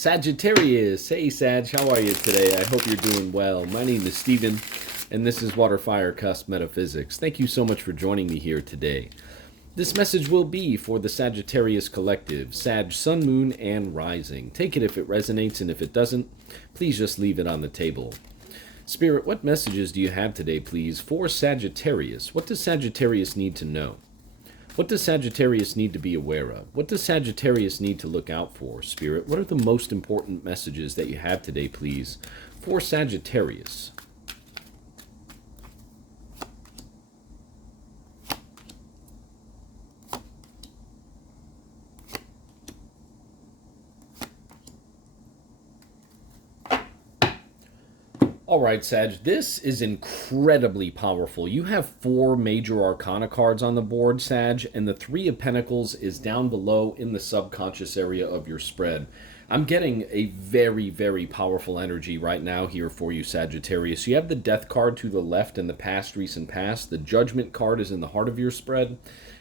Sagittarius, hey Sag, how are you today? I hope you're doing well. My name is Steven, and this is WATERFIRECUSP Metaphysics. Thank you so much for joining me here today. This message will be for the Sagittarius Collective, Sag, Sun, Moon, and Rising. Take it if it resonates, and if it doesn't, please just leave it on the table. Spirit, what messages do you have today, please, for Sagittarius? What does Sagittarius need to know? What does Sagittarius need to be aware of? What does Sagittarius need to look out for, Spirit? What are the most important messages that you have today, please, for Sagittarius? All right, Sag, this is incredibly powerful. You have 4 major arcana cards on the board, Sag, and the 3 of Pentacles is down below in the subconscious area of your spread. I'm getting a very, very powerful energy right now here for you, Sagittarius. You have the Death card to the left in the past, recent past. The Judgment card is in the heart of your spread.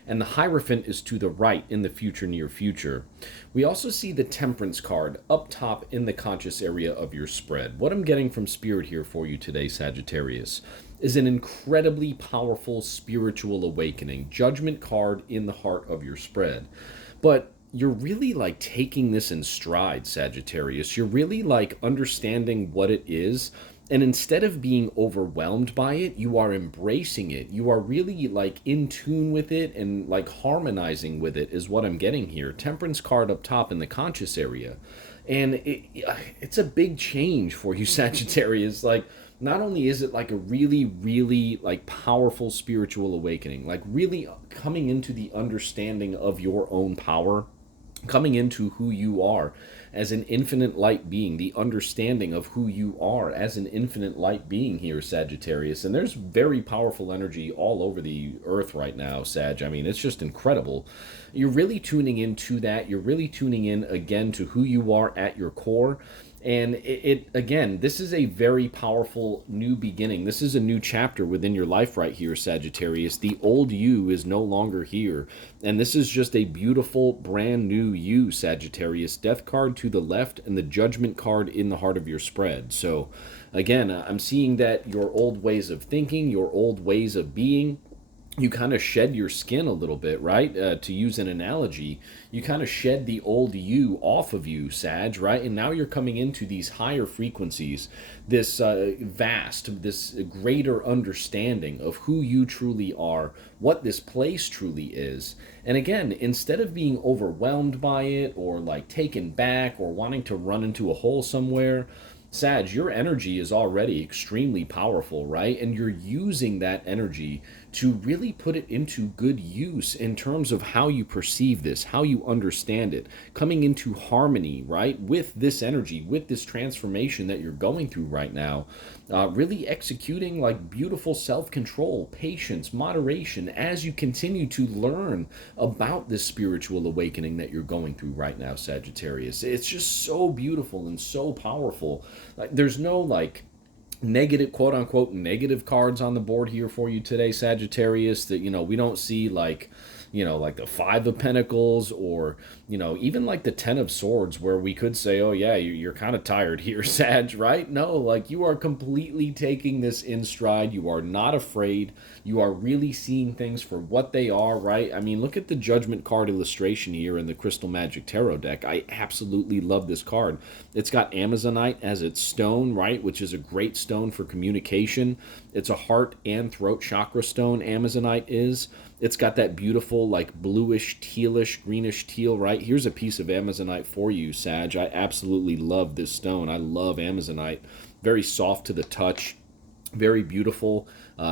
And the Hierophant is to the right in the future, near future. We also see the Temperance card up top in the conscious area of your spread. What I'm getting from Spirit here for you today, Sagittarius, is an incredibly powerful spiritual awakening. Judgment card in the heart of your spread. But you're really like taking this in stride, Sagittarius. You're really like understanding what it is. And instead of being overwhelmed by it, you are embracing it. You are really like in tune with it and like harmonizing with it is what I'm getting here. Temperance card up top in the conscious area. And it's a big change for you, Sagittarius. Like, not only is it like a really, really like powerful spiritual awakening, like really coming into the understanding of your own power, coming into who you are as an infinite light being, the understanding of who you are as an infinite light being here, Sagittarius. And there's very powerful energy all over the earth right now, Sag. I mean, it's just incredible. You're really tuning into that. You're really tuning in again to who you are at your core. And again, this is a very powerful new beginning. This is a new chapter within your life right here, Sagittarius. The old you is no longer here. And this is just a beautiful, brand new you, Sagittarius. Death card to the left and the Judgment card in the heart of your spread. So, again, I'm seeing that your old ways of thinking, your old ways of being, you kind of shed your skin a little bit, right? To use an analogy, you kind of shed the old you off of you, Sag, right? And now you're coming into these higher frequencies, this this greater understanding of who you truly are, what this place truly is. And again, instead of being overwhelmed by it or like taken back or wanting to run into a hole somewhere, Sag, your energy is already extremely powerful, right? And you're using that energy to really put it into good use in terms of how you perceive this, how you understand it, coming into harmony, right, with this energy, with this transformation that you're going through right now, really executing like beautiful self-control, patience, moderation as you continue to learn about this spiritual awakening that you're going through right now, Sagittarius. It's just so beautiful and so powerful. Like, there's no like negative, quote unquote, negative cards on the board here for you today, Sagittarius, that, you know, we don't see like, you know, like the 5 of Pentacles or, you know, even like the 10 of Swords where we could say, oh yeah, you're kind of tired here, Sag, right? No, like you are completely taking this in stride. You are not afraid. You are really seeing things for what they are, right? I mean, look at the Judgment card illustration here in the Crystal Magic Tarot deck. I absolutely love this card. It's got Amazonite as its stone, right? Which is a great stone for communication. It's a heart and throat chakra stone, Amazonite is. It's got that beautiful, like, bluish, tealish, greenish teal, right? Here's a piece of Amazonite for you, Sag. I absolutely love this stone. I love Amazonite. Very soft to the touch. Very beautiful.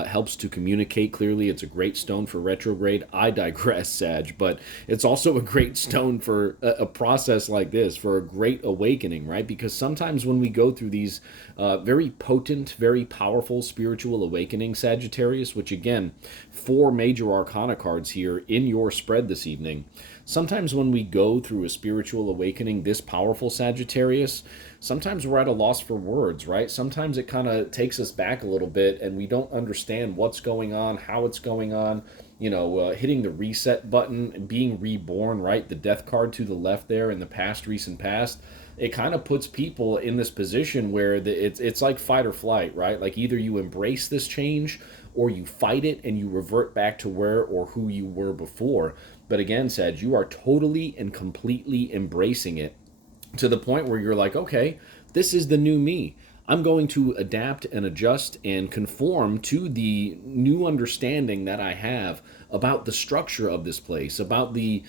Helps to communicate clearly. It's a great stone for retrograde. I digress, Sag, but it's also a great stone for a process like this, for a great awakening, right? Because sometimes when we go through these very potent, very powerful spiritual awakenings, Sagittarius, which again, 4 major arcana cards here in your spread this evening, sometimes when we go through a spiritual awakening this powerful, Sagittarius, sometimes we're at a loss for words, right? Sometimes it kind of takes us back a little bit and we don't understand what's going on, how it's going on. hitting the reset button and being reborn, right? The death card to the left there in the past, recent past. It kind of puts people in this position where it's like fight or flight, right? Like either you embrace this change or you fight it and you revert back to where or who you were before. But again, Sag, you are totally and completely embracing it to the point where you're like, okay, this is the new me. I'm going to adapt and adjust and conform to the new understanding that I have about the structure of this place, about the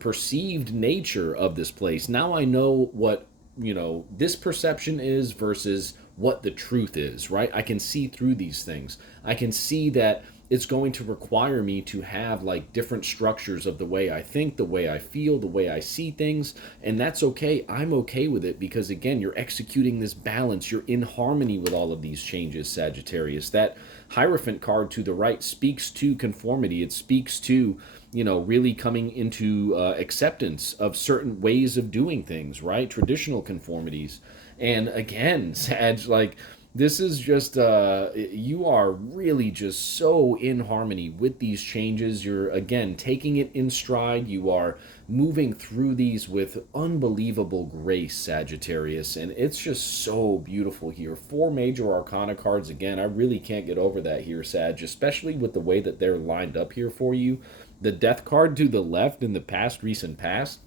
perceived nature of this place. Now I know what, this perception is versus what the truth is, right? I can see through these things. I can see that it's going to require me to have like different structures of the way I think, the way I feel, the way I see things. And that's okay. I'm okay with it because, again, you're executing this balance. You're in harmony with all of these changes, Sagittarius. That Hierophant card to the right speaks to conformity. It speaks to, really coming into acceptance of certain ways of doing things, right? Traditional conformities. And again, Sag, like, this is just you are really just so in harmony with these changes. You're again taking it in stride. You are moving through these with unbelievable grace, Sagittarius, and it's just so beautiful here. Four major arcana cards again. I really can't get over that here, Sag, especially with the way that they're lined up here for you. The death card to the left in the past, recent past,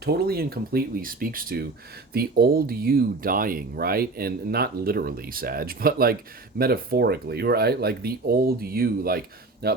totally and completely speaks to the old you dying, right? And not literally, Sag, but like metaphorically, right? Like the old you, like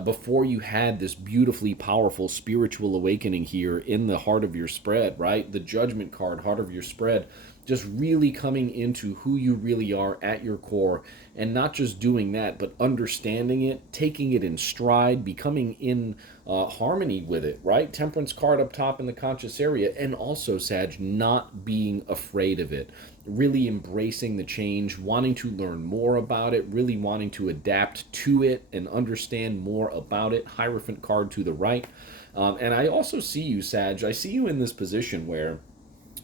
before you had this beautifully powerful spiritual awakening here in the heart of your spread, right? The Judgment card, heart of your spread, just really coming into who you really are at your core, and not just doing that, but understanding it, taking it in stride, becoming in harmony with it, right? Temperance card up top in the conscious area, and also, Sag, not being afraid of it, really embracing the change, wanting to learn more about it, really wanting to adapt to it and understand more about it. Hierophant card to the right. And I also see you, Sag, I see you in this position where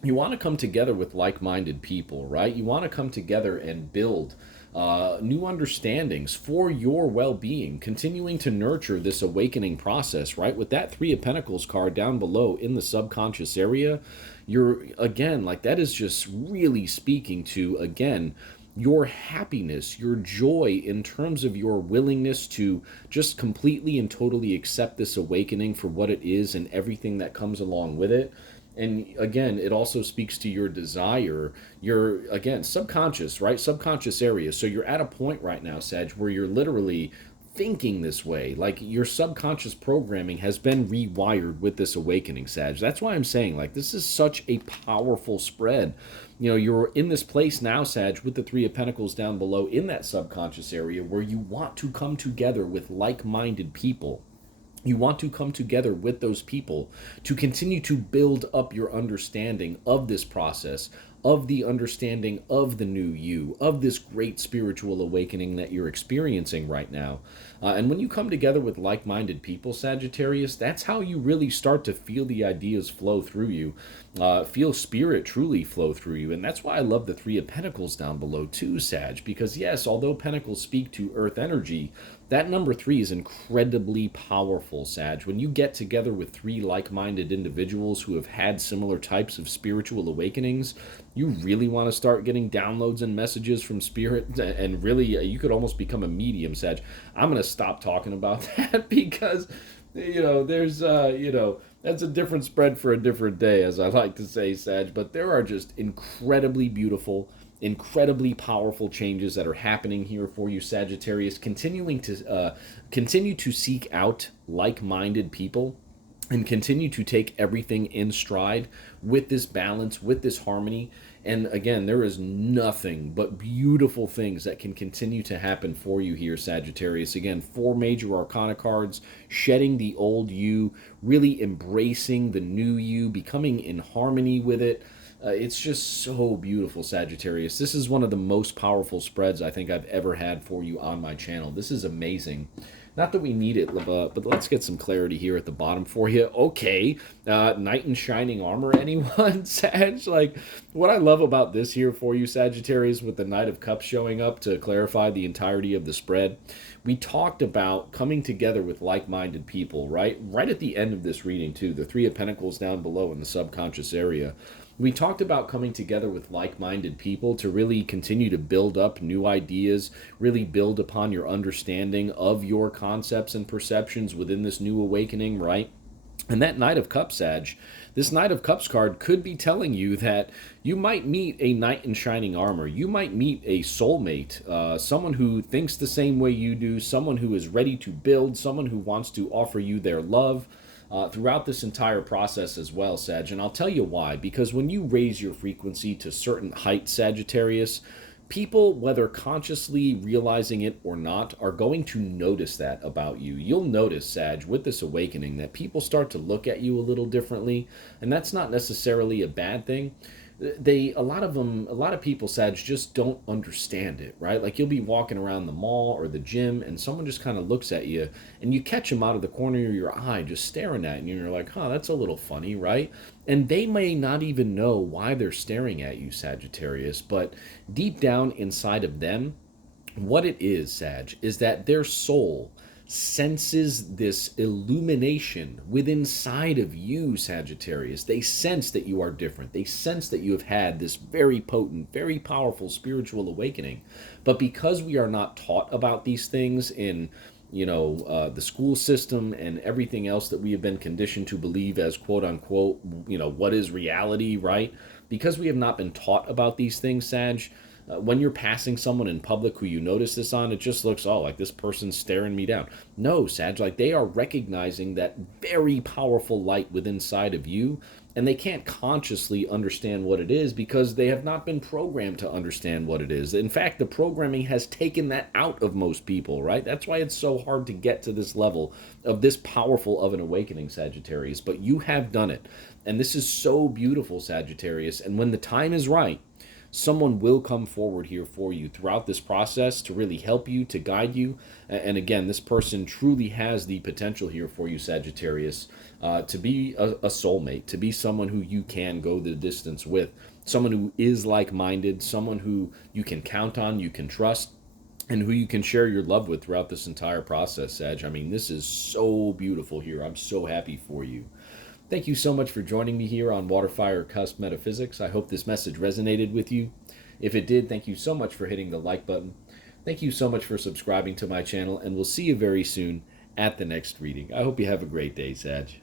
you want to come together with like-minded people, right? You want to come together and build new understandings for your well-being, continuing to nurture this awakening process, right? With that Three of Pentacles card down below in the subconscious area, you're, again, like that is just really speaking to, again, your happiness, your joy in terms of your willingness to just completely and totally accept this awakening for what it is and everything that comes along with it. And again, it also speaks to your desire, your, again, subconscious, right? Subconscious area. So you're at a point right now, Sag, where you're literally thinking this way. Like your subconscious programming has been rewired with this awakening, Sag. That's why I'm saying, like, this is such a powerful spread. You're in this place now, Sag, with the Three of Pentacles down below in that subconscious area where you want to come together with like-minded people. You want to come together with those people to continue to build up your understanding of this process, of the understanding of the new you, of this great spiritual awakening that you're experiencing right now. And when you come together with like-minded people, Sagittarius, that's how you really start to feel the ideas flow through you, feel spirit truly flow through you. And that's why I love the Three of Pentacles down below too, Sag, because yes, although Pentacles speak to earth energy, that number 3 is incredibly powerful, Sag. When you get together with 3 like-minded individuals who have had similar types of spiritual awakenings, you really want to start getting downloads and messages from spirit, and really, you could almost become a medium, Sag. I'm going to stop talking about that because, there's, that's a different spread for a different day, as I like to say, Sag. But there are just incredibly beautiful, incredibly powerful changes that are happening here for you, Sagittarius. Continue to seek out like-minded people and continue to take everything in stride with this balance, with this harmony. And again, there is nothing but beautiful things that can continue to happen for you here, Sagittarius. Again, 4 major arcana cards, shedding the old you, really embracing the new you, becoming in harmony with it. It's just so beautiful, Sagittarius. This is one of the most powerful spreads I think I've ever had for you on my channel. This is amazing. Not that we need it, but let's get some clarity here at the bottom for you. Okay, Knight in shining armor, anyone? Sag? Like, what I love about this here for you, Sagittarius, with the Knight of Cups showing up to clarify the entirety of the spread, we talked about coming together with like-minded people, right? Right at the end of this reading, too, the Three of Pentacles down below in the subconscious area. We talked about coming together with like-minded people to really continue to build up new ideas, really build upon your understanding of your concepts and perceptions within this new awakening, right? And that Knight of Cups, Sag, this Knight of Cups card could be telling you that you might meet a knight in shining armor. You might meet a soulmate, someone who thinks the same way you do, someone who is ready to build, someone who wants to offer you their love throughout this entire process as well, Sag. And I'll tell you why. Because when you raise your frequency to certain heights, Sagittarius, people, whether consciously realizing it or not, are going to notice that about you. You'll notice, Sag, with this awakening, that people start to look at you a little differently, and that's not necessarily a bad thing. A lot of people, Sag, just don't understand it, right? Like, you'll be walking around the mall or the gym, and someone just kind of looks at you, and you catch them out of the corner of your eye just staring at you, and you're like, huh, that's a little funny, right? And they may not even know why they're staring at you, Sagittarius, but deep down inside of them, what it is, Sag, is that their soul senses this illumination within inside of you, Sagittarius. They sense that you are different. They sense that you have had this very potent, very powerful spiritual awakening. But because we are not taught about these things in the school system and everything else that we have been conditioned to believe as quote unquote, what is reality, right? Because we have not been taught about these things, Sag, when you're passing someone in public who you notice this on, it just looks, oh, like this person's staring me down. No, Sag, like they are recognizing that very powerful light within inside of you, and they can't consciously understand what it is because they have not been programmed to understand what it is. In fact, the programming has taken that out of most people, right? That's why it's so hard to get to this level of this powerful of an awakening, Sagittarius. But you have done it. And this is so beautiful, Sagittarius. And when the time is right, someone will come forward here for you throughout this process to really help you, to guide you. And again, this person truly has the potential here for you, Sagittarius, to be a soulmate, to be someone who you can go the distance with, someone who is like-minded, someone who you can count on, you can trust, and who you can share your love with throughout this entire process, Sag. I mean, this is so beautiful here. I'm so happy for you. Thank you so much for joining me here on WaterFireCusp Metaphysics. I hope this message resonated with you. If it did, thank you so much for hitting the like button. Thank you so much for subscribing to my channel, and we'll see you very soon at the next reading. I hope you have a great day, Sag.